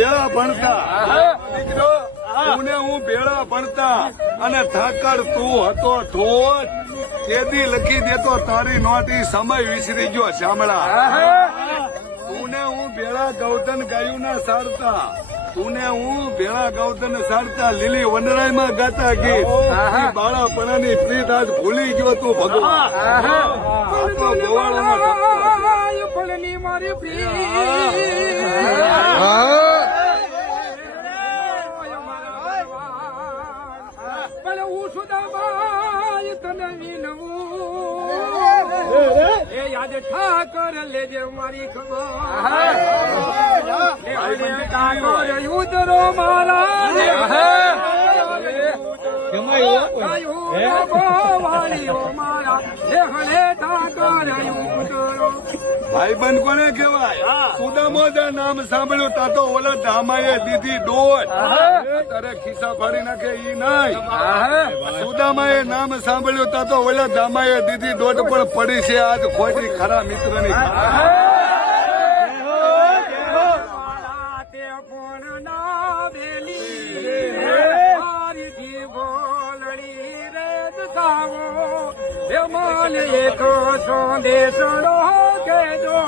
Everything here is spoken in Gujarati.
ભેળા ભણતા દીકરો, તું હું ભેળા ભણતા અને થાકડ તું હતો ઠોઠ તેદી લખી દેતો તારી નોટી સમય વિસરી ગયો શામળા. તું હું ભેળા ગૌતન ગાયું ના સારતા, તું હું ભેળા ગૌતન સારતા લીલી વનરાય માં ગાતા ગીત બાળાપણાની પ્રીત આજ ભૂલી ગયો તું ભગવાન. ફળની મારી પ્રીત તને વિનવું એ યાદ ઠાકર લેજે મારી ખબર ઉતરો મારા ભાઈબંધ કોને કહેવાય? સુદામોદા નામ સાંભળ્યું તા તો ઓલા ધામાએ દીધી દોટ. તારે ખિસ્સા ફાડી નાખે ઈ નહીં. સુદામાએ નામ સાંભળ્યું તા તો ઓલા ધામાએ દીધી દોટ પણ પડી છે આજ ખોટી ખરા મિત્રની. એક સંદેશ કે જો